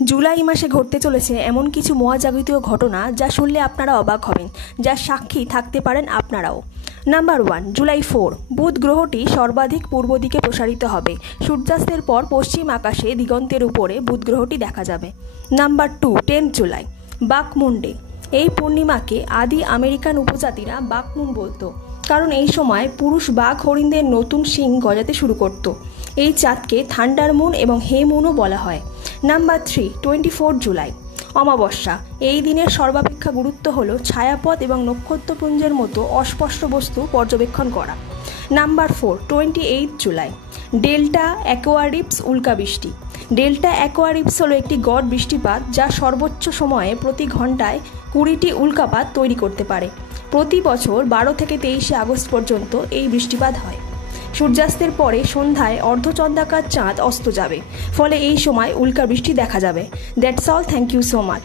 জুলাই মাসে ঘটতে চলেছে এমন কিছু মহাজাগতিক ঘটনা যা শুনলে আপনারা অবাক হবেন, যার সাক্ষী থাকতে পারেন আপনারাও। নাম্বার 1, জুলাই 4, বুধ গ্রহটি সর্বাধিক পূর্ব দিকে প্রসারিত হবে। সূর্যাস্তের পর পশ্চিম আকাশে দিগন্তের উপরে বুধ গ্রহটি দেখা যাবে। নাম্বার 2, 10 জুলাই, বাকমুন্ডে। এই পূর্ণিমাকে আদি আমেরিকান উপজাতিরা বাকমুন বলতো, কারণ এই সময় পুরুষ বাঘ হরিণদের নতুন শিং গজাতে শুরু করত। এই চাঁদকে থান্ডার মুন এবং হে মুনও বলা হয়। নাম্বার 3, 24 জুলাই, অমাবস্যা। এই দিনের সর্বাপেক্ষা গুরুত্ব হলো ছায়াপথ এবং নক্ষত্রপুঞ্জের মতো অস্পষ্ট বস্তু পর্যবেক্ষণ করা। নাম্বার 4, 28 জুলাই, ডেল্টা অ্যাকোয়ারিপস উল্কাবৃষ্টি। ডেল্টা অ্যাকোয়ারিপস হলো একটি গড় বৃষ্টিপাত যা সর্বোচ্চ সময়ে প্রতি ঘন্টায় 20টি উল্কাপাত তৈরি করতে পারে। প্রতি বছর 12 থেকে 23 আগস্ট পর্যন্ত এই বৃষ্টিপাত হয়। সূর্যাস্তের পরে সন্ধ্যায় অর্ধচন্দ্রাকার চাঁদ অস্ত যাবে, ফলে এই সময় উল্কাবৃষ্টি দেখা যাবে। That's all, thank you so much.